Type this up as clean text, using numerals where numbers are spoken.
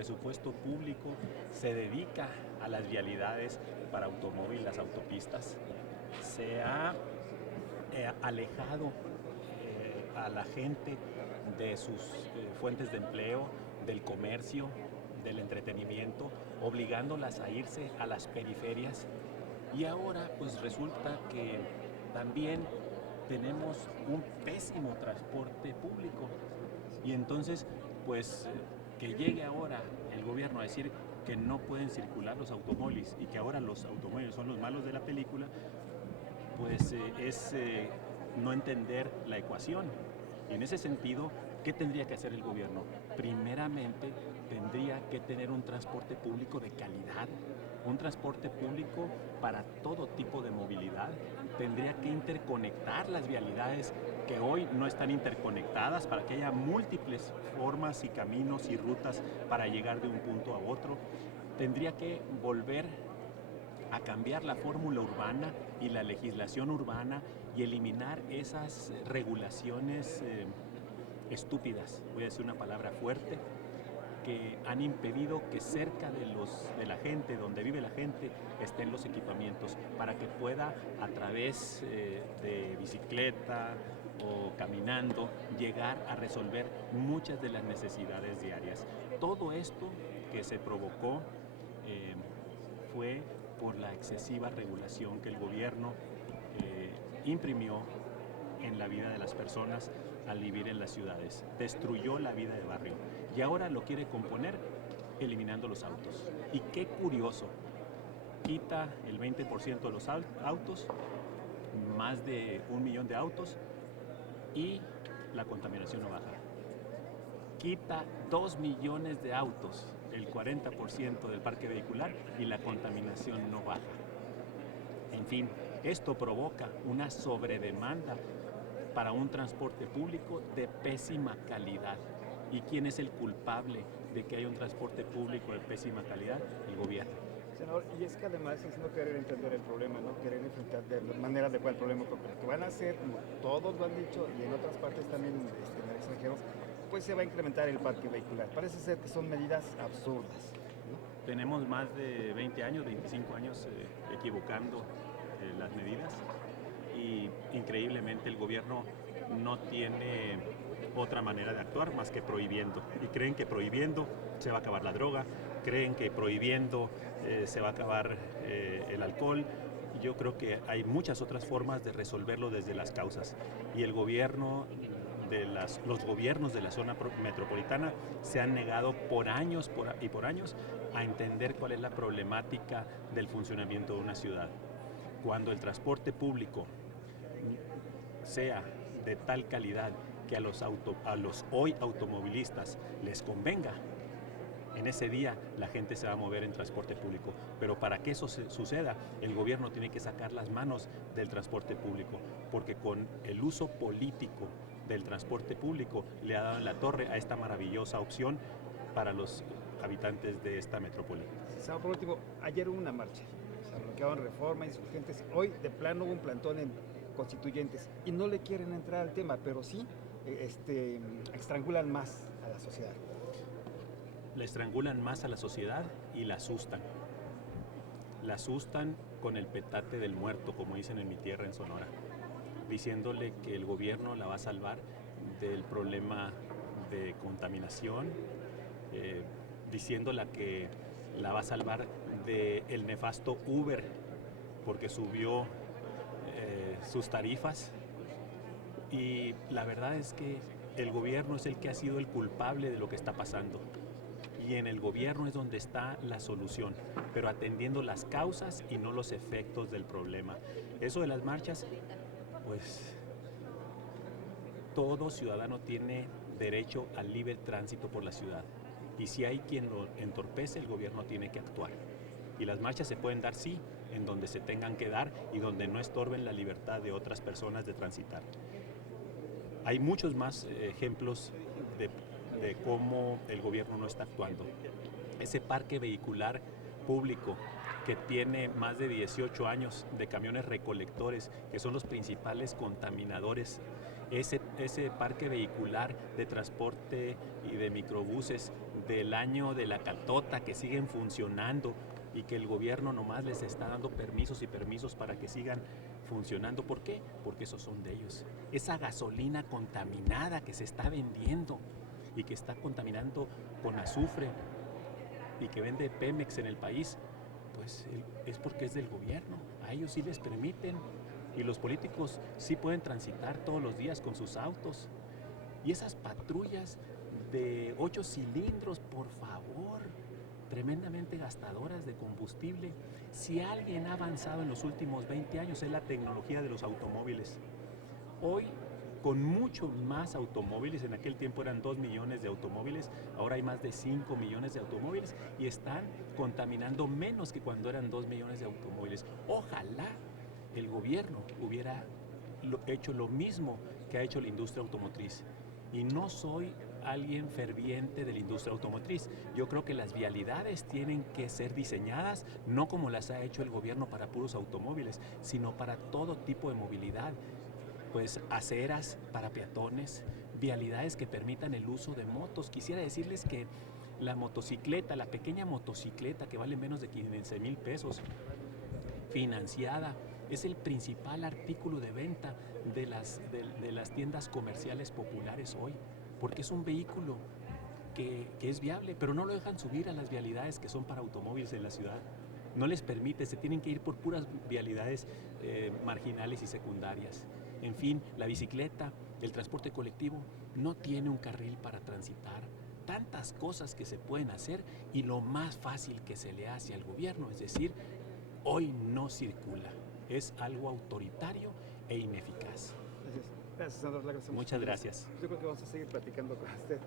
presupuesto público se dedica a las vialidades para automóvil, las autopistas. Se ha alejado a la gente de sus fuentes de empleo, del comercio, del entretenimiento, obligándolas a irse a las periferias. Y ahora pues resulta que también tenemos un pésimo transporte público. Y entonces pues que llegue ahora el gobierno a decir que no pueden circular los automóviles y que ahora los automóviles son los malos de la película, pues es no entender la ecuación. Y en ese sentido, ¿qué tendría que hacer el gobierno? Primeramente, tendría que tener un transporte público de calidad, un transporte público para todo tipo de movilidad. Tendría que interconectar las vialidades que hoy no están interconectadas para que haya múltiples formas y caminos y rutas para llegar de un punto a otro. Tendría que volver a cambiar la fórmula urbana y la legislación urbana y eliminar esas regulaciones estúpidas, voy a decir una palabra fuerte, que han impedido que cerca de la gente, donde vive la gente, estén los equipamientos para que pueda a través de bicicleta o caminando llegar a resolver muchas de las necesidades diarias. Todo esto que se provocó fue por la excesiva regulación que el gobierno imprimió en la vida de las personas al vivir en las ciudades. Destruyó la vida de barrio y ahora lo quiere componer eliminando los autos. Y qué curioso, quita el 20% de los autos, más de 1 millón de autos, y la contaminación no baja. Quita 2 millones de autos, el 40% del parque vehicular, y la contaminación no baja. En fin, esto provoca una sobredemanda para un transporte público de pésima calidad. ¿Y quién es el culpable de que haya un transporte público de pésima calidad? El gobierno. Senador, y es que además es no querer entender el problema, no querer enfrentar de manera adecuada el problema, porque lo que van a hacer, como todos lo han dicho, y en otras partes también en el extranjero, pues se va a incrementar el parque vehicular. Parece ser que son medidas absurdas, ¿no? Tenemos más de 20 años, 25 años equivocando las medidas y increíblemente el gobierno no tiene otra manera de actuar más que prohibiendo. Y creen que prohibiendo se va a acabar la droga, creen que prohibiendo se va a acabar el alcohol. Yo creo que hay muchas otras formas de resolverlo desde las causas. Y el gobierno los gobiernos de la zona metropolitana se han negado por años a entender cuál es la problemática del funcionamiento de una ciudad. Cuando el transporte público sea de tal calidad que a los hoy automovilistas les convenga, en ese día la gente se va a mover en transporte público. Pero para que eso suceda, el gobierno tiene que sacar las manos del transporte público, porque con el uso político del transporte público le ha dado en la torre a esta maravillosa opción para los habitantes de esta metrópoli. Por último, ayer hubo una marcha, se bloquearon Reforma, insurgentes, hoy de plano hubo un plantón en Constituyentes y no le quieren entrar al tema, pero sí estrangulan más a la sociedad. La estrangulan más a la sociedad y la asustan. La asustan con el petate del muerto, como dicen en mi tierra, en Sonora, diciéndole que el gobierno la va a salvar del problema de contaminación, diciéndole que la va a salvar del nefasto Uber porque subió sus tarifas. Y la verdad es que el gobierno es el que ha sido el culpable de lo que está pasando. Y en el gobierno es donde está la solución, pero atendiendo las causas y no los efectos del problema. Eso de las marchas, pues todo ciudadano tiene derecho al libre tránsito por la ciudad. Y si hay quien lo entorpece, el gobierno tiene que actuar. Y las marchas se pueden dar, sí, en donde se tengan que dar y donde no estorben la libertad de otras personas de transitar. Hay muchos más ejemplos de cómo el gobierno no está actuando. Ese parque vehicular público que tiene más de 18 años de camiones recolectores, que son los principales contaminadores, ese parque vehicular de transporte y de microbuses del año de la catota que siguen funcionando y que el gobierno nomás les está dando permisos y permisos para que sigan funcionando. ¿Por qué? Porque esos son de ellos. Esa gasolina contaminada que se está vendiendo y que está contaminando con azufre y que vende Pemex en el país, pues es porque es del gobierno. A ellos sí les permiten y los políticos sí pueden transitar todos los días con sus autos. Y esas patrullas de 8 cilindros, por favor, tremendamente gastadoras de combustible. Si alguien ha avanzado en los últimos 20 años es la tecnología de los automóviles. Hoy, con mucho más automóviles, en aquel tiempo eran 2 millones de automóviles, ahora hay más de 5 millones de automóviles y están contaminando menos que cuando eran 2 millones de automóviles. Ojalá el gobierno hubiera hecho lo mismo que ha hecho la industria automotriz. Y no soy alguien ferviente de la industria automotriz. Yo creo que las vialidades tienen que ser diseñadas no como las ha hecho el gobierno para puros automóviles, sino para todo tipo de movilidad. Pues aceras para peatones, vialidades que permitan el uso de motos. Quisiera decirles que la motocicleta, la pequeña motocicleta que vale menos de 15,000 pesos, financiada, es el principal artículo de venta de las tiendas comerciales populares hoy, porque es un vehículo que es viable, pero no lo dejan subir a las vialidades que son para automóviles en la ciudad. No les permite, se tienen que ir por puras vialidades marginales y secundarias. En fin, la bicicleta, el transporte colectivo, no tiene un carril para transitar. Tantas cosas que se pueden hacer y lo más fácil que se le hace al gobierno, es decir, hoy no circula. Es algo autoritario e ineficaz. Gracias, Sandra. Muchas gracias. Yo creo que vamos a seguir platicando con usted.